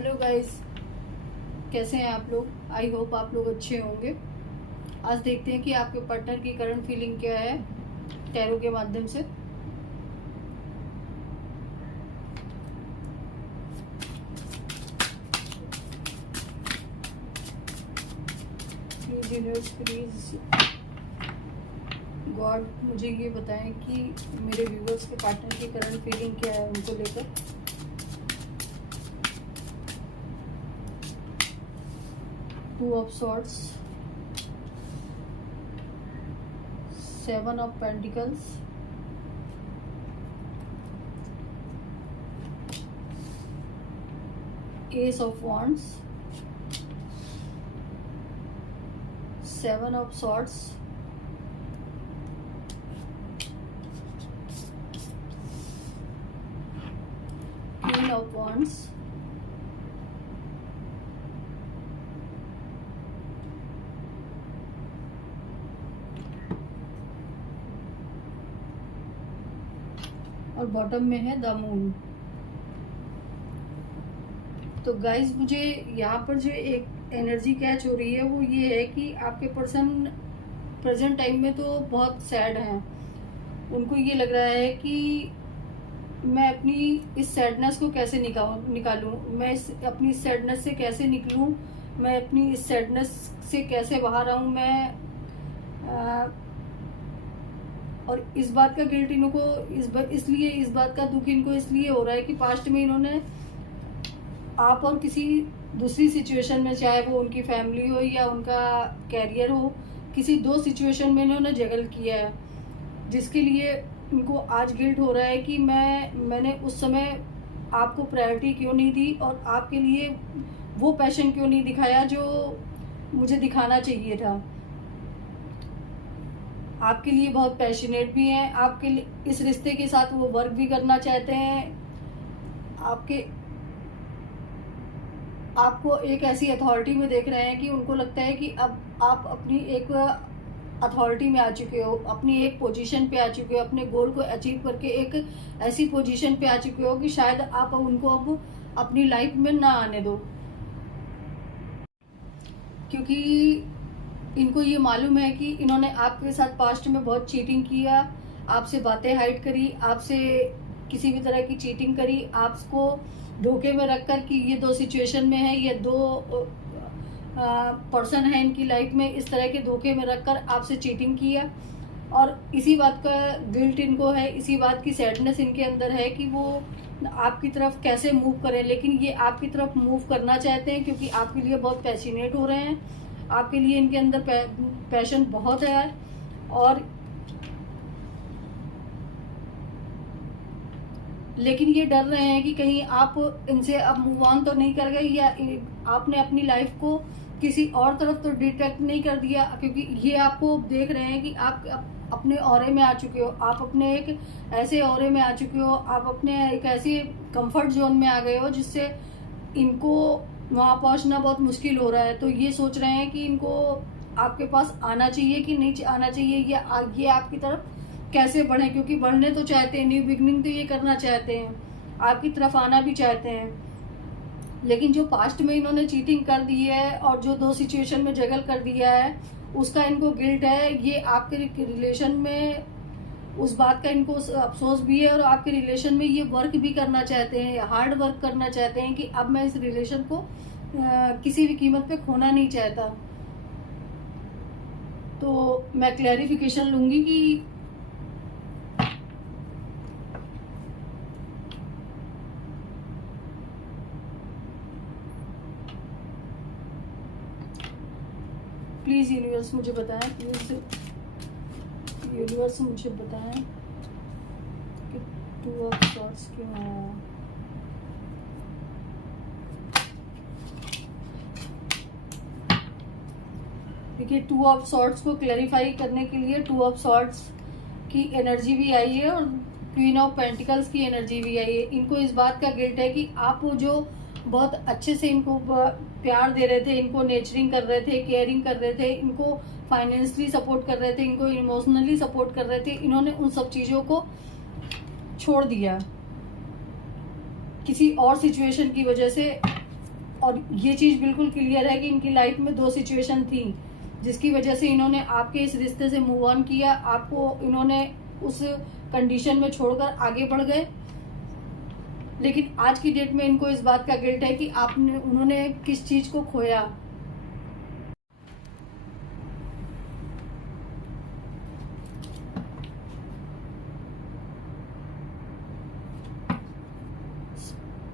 Hello guys, कैसे हैं आप लोग। आई होप आप लोग अच्छे होंगे। आज देखते हैं कि आपके पार्टनर की करंट फीलिंग क्या है टैरो के माध्यम से। प्लीज यूनिवर्स, प्लीज गॉड, मुझे ये बताएं कि मेरे व्यूवर्स के पार्टनर की करंट फीलिंग क्या है उनको लेकर। Two of swords, 7 of Pentacles, Ace of Wands, 7 of Swords, Queen of Wands, और बॉटम में है द मून। तो गाइज, मुझे यहाँ पर जो एक एनर्जी कैच हो रही है वो ये है कि आपके पर्सन प्रेजेंट टाइम में तो बहुत सैड हैं। उनको ये लग रहा है कि मैं अपनी इस सैडनेस को कैसे निकालूं, मैं अपनी सैडनेस से कैसे निकलूं, मैं अपनी इस सैडनेस से कैसे बाहर आऊं। और इस बात का गिल्ट इनको इसलिए इस बात का दुख इनको इसलिए हो रहा है कि पास्ट में इन्होंने आप और किसी दूसरी सिचुएशन में, चाहे वो उनकी फैमिली हो या उनका कैरियर हो, किसी दो सिचुएशन में इन्होंने जगल किया है, जिसके लिए इनको आज गिल्ट हो रहा है कि मैंने उस समय आपको प्रायोरिटी क्यों नहीं दी और आपके लिए वो पैशन क्यों नहीं दिखाया जो मुझे दिखाना चाहिए था। आपके लिए बहुत पैशनेट भी हैं, आपके लिए इस रिश्ते के साथ वो वर्क भी करना चाहते हैं। आपको एक ऐसी अथॉरिटी में देख रहे हैं कि उनको लगता है कि अब आप अपनी एक अथॉरिटी में आ चुके हो, अपनी एक पोजीशन पे आ चुके हो, अपने गोल को अचीव करके एक ऐसी पोजीशन पे आ चुके हो कि शायद आप उनको अब अपनी लाइफ में ना आने दो, क्योंकि इनको ये मालूम है कि इन्होंने आपके साथ पास्ट में बहुत चीटिंग किया, आपसे बातें हाइड करी, आपसे किसी भी तरह की चीटिंग करी, आपको धोखे में रखकर कि ये दो सिचुएशन में है, ये दो पर्सन है इनकी लाइफ में, इस तरह के धोखे में रखकर आपसे चीटिंग किया। और इसी बात का गिल्ट इनको है, इसी बात की सैडनेस इनके अंदर है कि वो आपकी तरफ कैसे मूव करें। लेकिन ये आपकी तरफ मूव करना चाहते हैं क्योंकि आपके लिए बहुत पैशनेट हो रहे हैं, आपके लिए इनके अंदर पैशन बहुत है। और लेकिन ये डर रहे हैं कि कहीं आप इनसे अब मूव ऑन तो नहीं कर गए, या आपने अपनी लाइफ को किसी और तरफ तो डिटेक्ट नहीं कर दिया, क्योंकि ये आपको देख रहे हैं कि आप अपने ऑरे में आ चुके हो, आप अपने एक ऐसे ऑरे में आ चुके हो, आप अपने एक ऐसे कंफर्ट जोन में आ गए हो जिससे इनको वहां पहुंचना बहुत मुश्किल हो रहा है। तो ये सोच रहे हैं कि इनको आपके पास आना चाहिए कि नहीं आना चाहिए, या ये आपकी तरफ कैसे बढ़े, क्योंकि बढ़ने तो चाहते हैं, न्यू बिगनिंग तो ये करना चाहते हैं, आपकी तरफ आना भी चाहते हैं। लेकिन जो पास्ट में इन्होंने चीटिंग कर दी है और जो दो सिचुएशन में जगल कर दिया है, उसका इनको गिल्ट है। ये आपके रिलेशन में उस बात का इनको अफसोस भी है, और आपके रिलेशन में ये वर्क भी करना चाहते हैं, हार्ड वर्क करना चाहते हैं कि अब मैं इस रिलेशन को किसी भी कीमत पे खोना नहीं चाहता। तो मैं क्लैरिफिकेशन लूंगी कि प्लीज यूनिवर्स मुझे बताएं, प्लीज यूनिवर्स मुझे बताएं कि 2 ऑफ सॉर्ड्स क्यों आया। देखिए, 2 ऑफ सॉर्ड्स को क्लैरिफाई करने के लिए 2 ऑफ सॉर्ड्स की एनर्जी भी आई है और क्वीन ऑफ पेंटिकल्स की एनर्जी भी आई है। इनको इस बात का गिल्ट है कि आप जो बहुत अच्छे से इनको प्यार दे रहे थे, इनको नेचरिंग कर रहे थे, केयरिंग कर रहे थे, इनको फाइनेंशियली सपोर्ट कर रहे थे, इनको इमोशनली सपोर्ट कर रहे थे, इन्होंने उन सब चीजों को छोड़ दिया किसी और सिचुएशन की वजह से। और ये चीज़ बिल्कुल क्लियर है कि इनकी लाइफ में 2 सिचुएशन थी जिसकी वजह से इन्होंने आपके इस रिश्ते से मूव ऑन किया, आपको इन्होंने उस कंडीशन में छोड़कर आगे बढ़ गए। लेकिन आज की डेट में इनको इस बात का गिल्ट है कि उन्होंने किस चीज़ को खोया।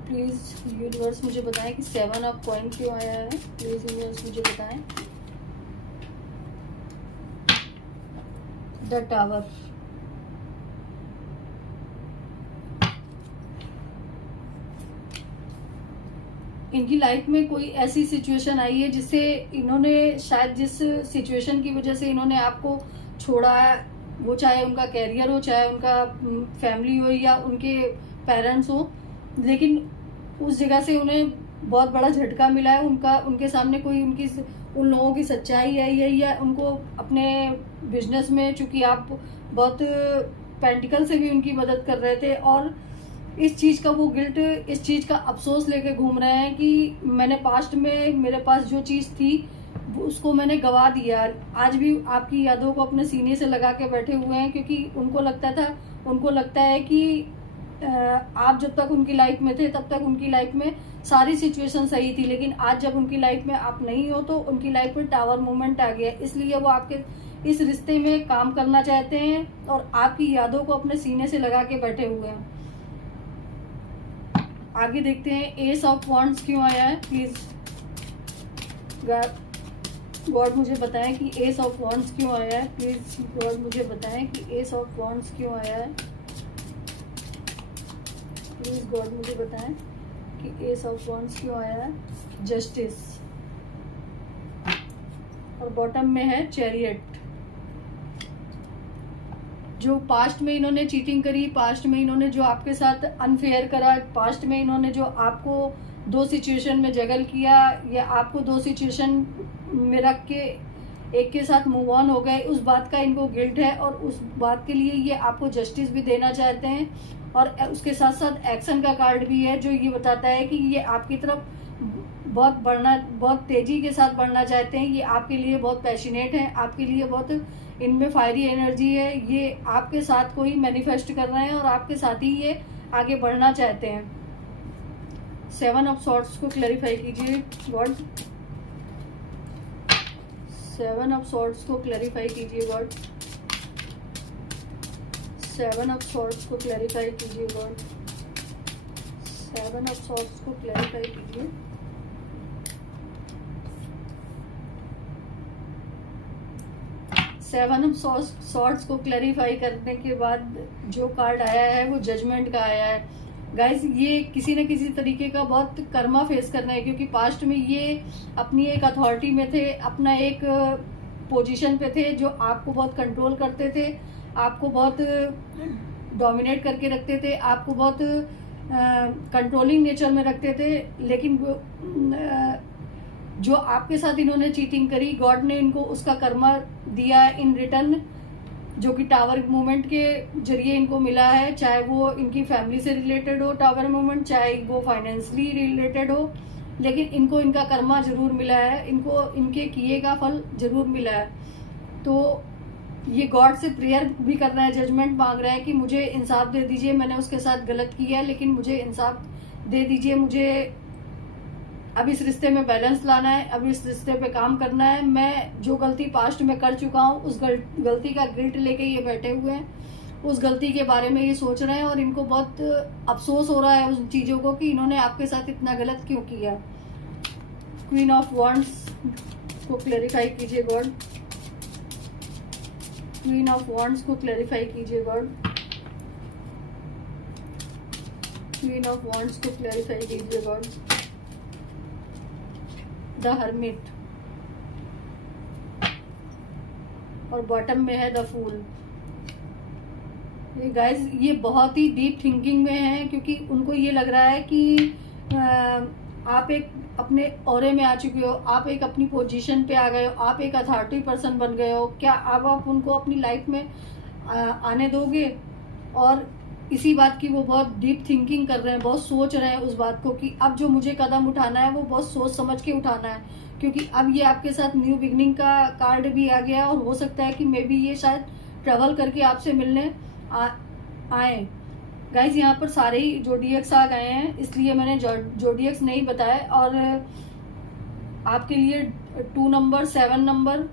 प्लीज़ यूनिवर्स मुझे बताएं कि 7 ऑफ कॉइन क्यों आया है। प्लीज़ यूनिवर्स मुझे बताएं। द टावर, इनकी लाइफ में कोई ऐसी सिचुएशन आई है जिससे इन्होंने शायद जिस सिचुएशन की वजह से इन्होंने आपको छोड़ा है, वो चाहे उनका कैरियर हो, चाहे उनका फैमिली हो या उनके पेरेंट्स हो, लेकिन उस जगह से उन्हें बहुत बड़ा झटका मिला है। उनके सामने कोई उन लोगों की सच्चाई है या उनको अपने बिजनेस में, चूंकि आप बहुत पेंटिकल से भी उनकी मदद कर रहे थे और इस चीज़ का वो गिल्ट, इस चीज़ का अफसोस लेके घूम रहे हैं कि मैंने पास्ट में मेरे पास जो चीज़ थी उसको मैंने गवा दिया। आज भी आपकी यादों को अपने सीने से लगा के बैठे हुए हैं क्योंकि उनको लगता है कि आप जब तक उनकी लाइफ में थे तब तक उनकी लाइफ में सारी सिचुएशन सही थी, लेकिन आज जब उनकी लाइफ में आप नहीं हो तो उनकी लाइफ में टावर मूवमेंट आ गया। इसलिए वो आपके इस रिश्ते में काम करना चाहते हैं और आपकी यादों को अपने सीने से लगा के बैठे हुए हैं। आगे देखते हैं एस ऑफ वॉन्ड्स क्यों आया है। प्लीज गॉड मुझे बताएं कि एस ऑफ वॉन्ड्स क्यों आया है। प्लीज गॉड मुझे बताएं कि एस ऑफ वॉन्ड्स क्यों आया है। प्लीज गॉड मुझे बताएं कि एस ऑफ वॉन्ड्स क्यों आया है। जस्टिस और बॉटम में है चैरियट। जो पास्ट में इन्होंने चीटिंग करी, पास्ट में इन्होंने जो आपके साथ अनफेयर करा, पास्ट में इन्होंने जो आपको 2 सिचुएशन में जगल किया या आपको 2 सिचुएशन में रख के एक के साथ मूव ऑन हो गए, उस बात का इनको गिल्ट है और उस बात के लिए ये आपको जस्टिस भी देना चाहते हैं। और उसके साथ साथ एक्शन का कार्ड भी है जो ये बताता है कि ये आपकी तरफ बहुत तेजी के साथ बढ़ना चाहते हैं। ये आपके लिए बहुत पैशनेट हैं, आपके लिए बहुत इनमें फायरी एनर्जी है। ये आपके साथ कोई मैनिफेस्ट कर रहे हैं और आपके साथ ही ये आगे बढ़ना चाहते हैं। 7 ऑफ सॉर्ड्स को क्लैरिफाई कीजिए गॉड। 7 ऑफ सॉर्ड्स को क्लैरिफाई कीजिए गॉड। 7 ऑफ सॉर्ड्स को क्लैरिफाई कीजिए गॉड। 7 ऑफ सॉर्ड्स को क्लैरिफाई कीजिए। सेवन ऑफ सॉर्ड्स को क्लैरिफाई करने के बाद जो कार्ड आया है वो जजमेंट का आया है। गाइज ये किसी न किसी तरीके का बहुत कर्मा फेस करना है क्योंकि पास्ट में ये अपनी एक अथॉरिटी में थे, अपना एक पोजीशन पे थे जो आपको बहुत कंट्रोल करते थे, आपको बहुत डोमिनेट करके रखते थे, आपको बहुत कंट्रोलिंग नेचर में रखते थे। लेकिन जो आपके साथ इन्होंने चीटिंग करी, गॉड ने इनको उसका कर्मा दिया इन रिटर्न, जो कि टावर मूवमेंट के जरिए इनको मिला है। चाहे वो इनकी फैमिली से रिलेटेड हो टावर मूवमेंट, चाहे वो फाइनेंशियली रिलेटेड हो, लेकिन इनको इनका कर्मा जरूर मिला है, इनको इनके किए का फल जरूर मिला है। तो ये गॉड से प्रेयर भी कर रहा है, जजमेंट मांग रहा है कि मुझे इंसाफ दे दीजिए, मैंने उसके साथ गलत किया है लेकिन मुझे इंसाफ दे दीजिए। मुझे अब इस रिश्ते में बैलेंस लाना है, अब इस रिश्ते पे काम करना है। मैं जो गलती पास्ट में कर चुका हूँ उस गलती का गिल्ट लेके ये बैठे हुए हैं, उस गलती के बारे में ये सोच रहे हैं और इनको बहुत अफसोस हो रहा है उन चीज़ों को कि इन्होंने आपके साथ इतना गलत क्यों किया। क्वीन ऑफ वॉन्ड्स को क्लैरिफाई कीजिए गॉड। क्वीन ऑफ वॉन्ड्स को क्लैरिफाई कीजिए गॉड। क्वीन ऑफ वॉन्ड्स को क्लैरिफाई कीजिए गॉड। द हर्मिट और बॉटम में है द फूल। ये गाइस ये बहुत ही डीप थिंकिंग में हैं क्योंकि उनको ये लग रहा है कि आप एक अपने ऑरे में आ चुके हो, आप एक अपनी पोजीशन पे आ गए हो, आप एक अथॉरिटी पर्सन बन गए हो। क्या अब आप उनको अपनी लाइफ में आने दोगे? और इसी बात की वो बहुत डीप थिंकिंग कर रहे हैं, बहुत सोच रहे हैं उस बात को कि अब जो मुझे कदम उठाना है वो बहुत सोच समझ के उठाना है, क्योंकि अब ये आपके साथ न्यू बिगनिंग का कार्ड भी आ गया और हो सकता है कि मे बी ये शायद ट्रेवल करके आपसे मिलने आए। गाइज यहाँ पर सारे ही जोडियक्स आ गए हैं, इसलिए मैंने जोडियक्स नहीं बताया। और आपके लिए 2 नंबर, 7 नंबर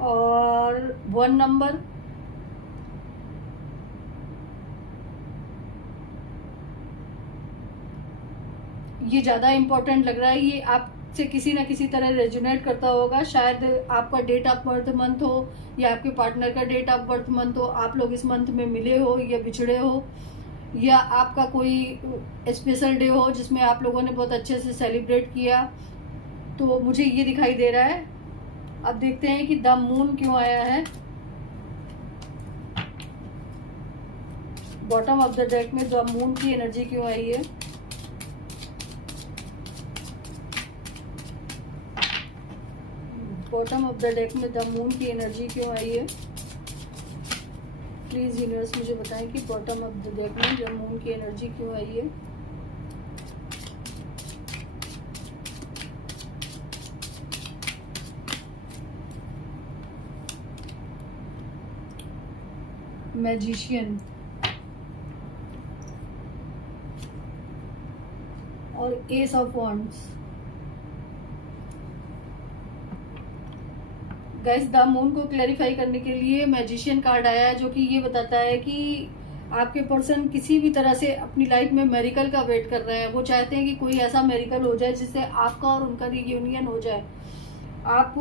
और 1 नंबर, ये ज़्यादा इम्पोर्टेंट लग रहा है। ये आपसे किसी ना किसी तरह रेजोनेट करता होगा। शायद आपका डेट ऑफ बर्थ मंथ हो या आपके पार्टनर का डेट ऑफ बर्थ मंथ हो, आप लोग इस मंथ में मिले हो या बिछड़े हो, या आपका कोई स्पेशल डे हो जिसमें आप लोगों ने बहुत अच्छे से सेलिब्रेट किया। तो मुझे ये दिखाई दे रहा है। अब देखते हैं कि द मून क्यों आया है बॉटम ऑफ द डेक में। द मून की एनर्जी क्यों आई है? बॉटम ऑफ द डेक में द मून की एनर्जी क्यों आई है? प्लीज यूनिवर्स मुझे बताएं कि बॉटम ऑफ द डेक में द मून की एनर्जी क्यों आई है। मैजिशियन और S of wands. Guys the moon को क्लैरिफाई करने के लिए मैजिशियन कार्ड आया है, जो कि ये बताता है कि आपके पर्सन किसी भी तरह से अपनी लाइफ में मेरिकल का वेट कर रहे हैं। वो चाहते हैं कि कोई ऐसा मेरिकल हो जाए जिससे आपका और उनका रियूनियन हो जाए, आप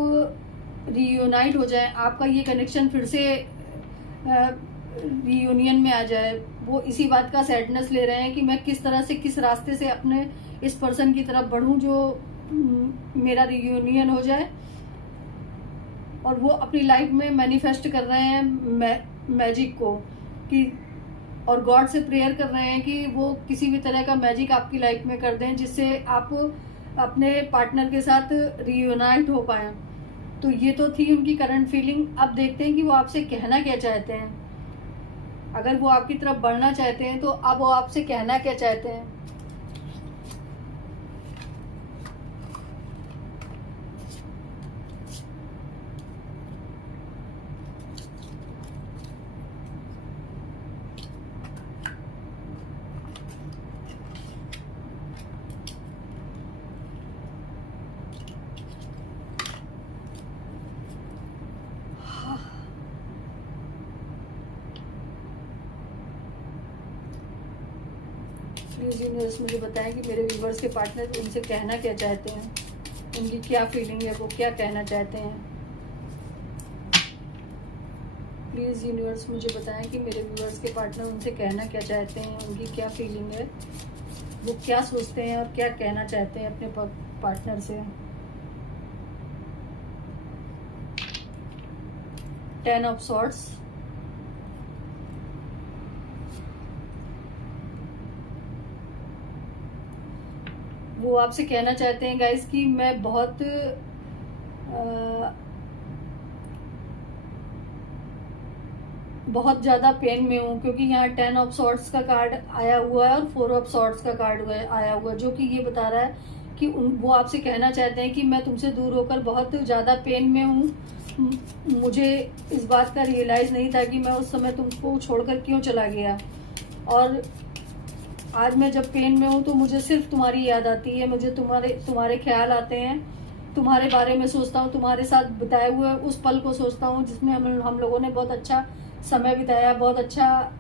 रियूनाइट हो जाए, आपका ये कनेक्शन फिर से रियूनियन में आ जाए। वो इसी बात का सैडनेस ले रहे हैं कि मैं किस तरह से, किस रास्ते से अपने इस पर्सन की तरफ बढ़ूं जो मेरा रियूनियन हो जाए। और वो अपनी लाइफ में मैनिफेस्ट कर रहे हैं मैजिक को कि, और गॉड से प्रेयर कर रहे हैं कि वो किसी भी तरह का मैजिक आपकी लाइफ में कर दें जिससे आप अपने पार्टनर के साथ रियूनाइट हो पाए। तो ये तो थी उनकी करंट फीलिंग। अब देखते हैं कि वो आपसे कहना क्या चाहते हैं। अगर वो आपकी तरफ बढ़ना चाहते हैं तो अब वो आपसे कहना क्या चाहते हैं। प्लीज यूनिवर्स मुझे बताएं कि मेरे व्यूवर्स के पार्टनर उनसे कहना क्या चाहते हैं, उनकी क्या फीलिंग है, वो क्या कहना चाहते हैं। प्लीज यूनिवर्स मुझे बताएं कि मेरे व्यूवर्स के पार्टनर उनसे कहना क्या चाहते हैं, उनकी क्या फीलिंग है, वो क्या सोचते हैं और क्या कहना चाहते हैं अपने पार्टनर से। 10 ऑफ सॉर्ड्स, वो आपसे कहना चाहते हैं गाइस कि मैं बहुत ज़्यादा पेन में हूँ, क्योंकि यहाँ 10 ऑफ सॉर्ड्स का कार्ड आया हुआ है और 4 ऑफ सॉर्ड्स का कार्ड आया हुआ है, जो कि ये बता रहा है कि वो आपसे कहना चाहते हैं कि मैं तुमसे दूर होकर बहुत ज़्यादा पेन में हूँ। मुझे इस बात का रियलाइज़ नहीं था कि मैं उस समय तुमको छोड़कर क्यों चला गया, और आज मैं जब पेन में हूँ तो मुझे सिर्फ तुम्हारी याद आती है, मुझे तुम्हारे ख्याल आते हैं, तुम्हारे बारे में सोचता हूँ, तुम्हारे साथ बिताए हुए उस पल को सोचता हूँ जिसमें हम लोगों ने बहुत अच्छा समय बिताया, बहुत अच्छा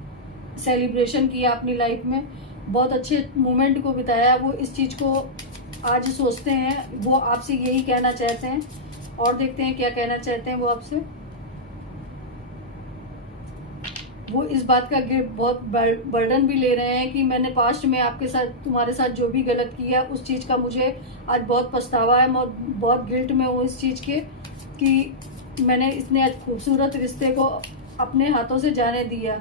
सेलिब्रेशन किया अपनी लाइफ में, बहुत अच्छे मोमेंट को बिताया। वो इस चीज़ को आज सोचते हैं, वो आपसे यही कहना चाहते हैं। और देखते हैं क्या कहना चाहते हैं वो आपसे। वो इस बात का बहुत बर्डन भी ले रहे हैं कि मैंने पास्ट में आपके साथ, तुम्हारे साथ जो भी गलत किया उस चीज़ का मुझे आज बहुत पछतावा है। मैं बहुत गिल्ट में हूँ इस चीज़ के कि मैंने इतने खूबसूरत रिश्ते को अपने हाथों से जाने दिया,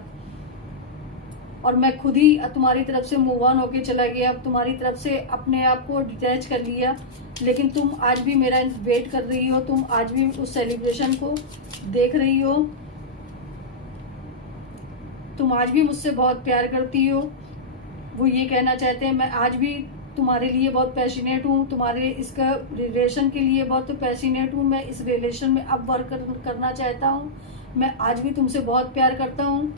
और मैं खुद ही तुम्हारी तरफ से मूव ऑन होके चला गया, तुम्हारी तरफ से अपने आप को डिटैच कर लिया। लेकिन तुम आज भी मेरा वेट कर रही हो, तुम आज भी उस सेलिब्रेशन को देख रही हो। तुम आज भी मुझसे बहुत प्यार करती हो, वो ये कहना चाहते हैं। मैं आज भी तुम्हारे लिए बहुत पैशनेट हूँ, तुम्हारे इसका रिलेशन के लिए बहुत पैशनेट हूँ। मैं इस रिलेशन में अब वर्क करना चाहता हूँ। मैं आज भी तुमसे बहुत प्यार करता हूँ।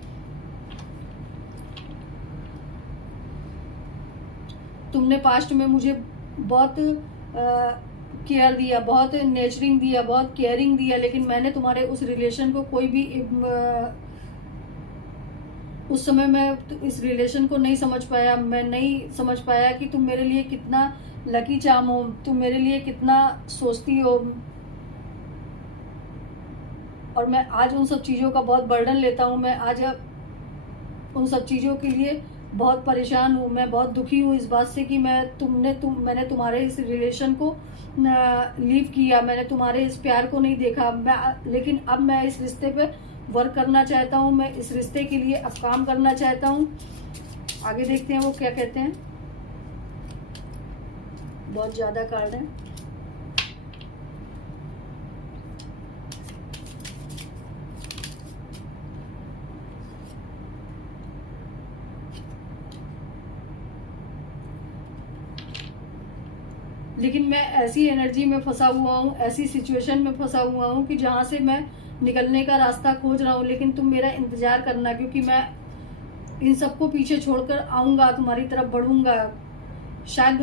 तुमने पास्ट में मुझे बहुत केयर दिया, बहुत नेचरिंग दिया, बहुत केयरिंग दिया, लेकिन मैंने तुम्हारे उस रिलेशन को कोई भी उस समय मैं इस रिलेशन को नहीं समझ पाया। मैं नहीं समझ पाया कि तुम मेरे लिए कितना लकी चार्म हो, तुम मेरे लिए कितना सोचती हो। और मैं आज उन सब चीज़ों का बहुत बर्डन लेता हूँ। मैं आज उन सब चीज़ों के लिए बहुत परेशान हूँ। मैं बहुत दुखी हूँ इस बात से कि मैंने तुम्हारे इस रिलेशन को लीव किया, मैंने तुम्हारे इस प्यार को नहीं देखा। लेकिन अब मैं इस रिश्ते पे वर्क करना चाहता हूँ। मैं इस रिश्ते के लिए अब काम करना चाहता हूँ। आगे देखते हैं वो क्या कहते हैं। बहुत ज़्यादा कार्ड है। लेकिन मैं ऐसी एनर्जी में फंसा हुआ हूँ, ऐसी सिचुएशन में फंसा हुआ हूँ कि जहाँ से मैं निकलने का रास्ता खोज रहा हूँ। लेकिन तुम मेरा इंतजार करना, क्योंकि मैं इन सबको पीछे छोड़कर आऊँगा, तुम्हारी तरफ बढ़ूँगा। शायद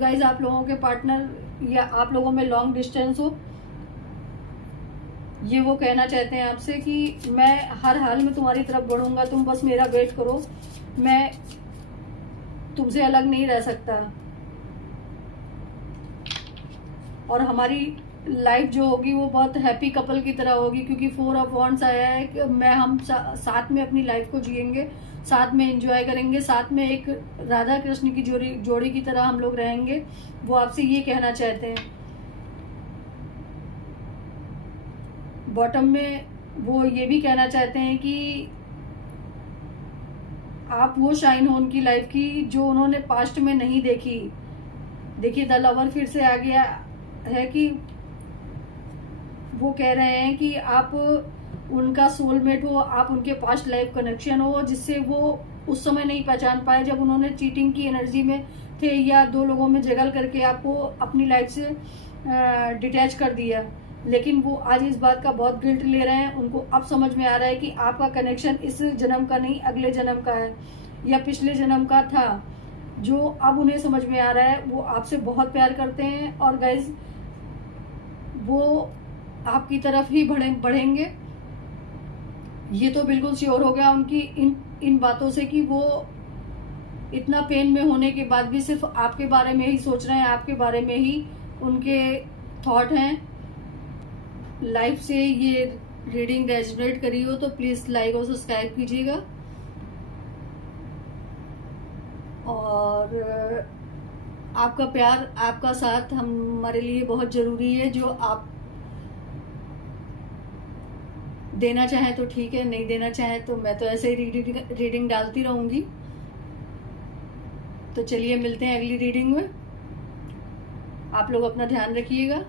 गाइज आप लोगों के पार्टनर या आप लोगों में लॉन्ग डिस्टेंस हो। ये वो कहना चाहते हैं आपसे कि मैं हर हाल में तुम्हारी तरफ बढ़ूँगा, तुम बस मेरा वेट करो, मैं तुमसे अलग नहीं रह सकता। और हमारी लाइफ जो होगी वो बहुत हैप्पी कपल की तरह होगी, क्योंकि 4 ऑफ वॉन्ड्स आया है कि हम साथ में अपनी लाइफ को जिएंगे, साथ में एंजॉय करेंगे, साथ में एक राधा कृष्ण की जोड़ी की तरह हम लोग रहेंगे। वो आपसे ये कहना चाहते हैं। बॉटम में वो ये भी कहना चाहते हैं कि आप वो शाइन हो उनकी लाइफ की जो उन्होंने पास्ट में नहीं देखी। देखिए द लवर फिर से आ गया है कि वो कह रहे हैं कि आप उनका सोलमेट हो, आप उनके पास्ट लाइफ कनेक्शन हो, जिससे वो उस समय नहीं पहचान पाए जब उन्होंने चीटिंग की एनर्जी में थे या 2 लोगों में जगल करके आपको अपनी लाइफ से डिटैच कर दिया। लेकिन वो आज इस बात का बहुत गिल्ट ले रहे हैं। उनको अब समझ में आ रहा है कि आपका कनेक्शन इस जन्म का नहीं, अगले जन्म का है या पिछले जन्म का था, जो अब उन्हें समझ में आ रहा है। वो आपसे बहुत प्यार करते हैं और गाइज वो आपकी तरफ ही बढ़ेंगे। ये तो बिल्कुल श्योर हो गया उनकी इन बातों से कि वो इतना पेन में होने के बाद भी सिर्फ आपके बारे में ही सोच रहे हैं, आपके बारे में ही उनके थॉट हैं। लाइफ से ये रीडिंग रेजोनेट करी हो तो प्लीज लाइक और सब्सक्राइब कीजिएगा। और आपका प्यार, आपका साथ हमारे लिए बहुत जरूरी है। जो आप देना चाहें तो ठीक है, नहीं देना चाहें तो मैं तो ऐसे ही रीडिंग डालती रहूंगी। तो चलिए मिलते हैं अगली रीडिंग में। आप लोग अपना ध्यान रखिएगा।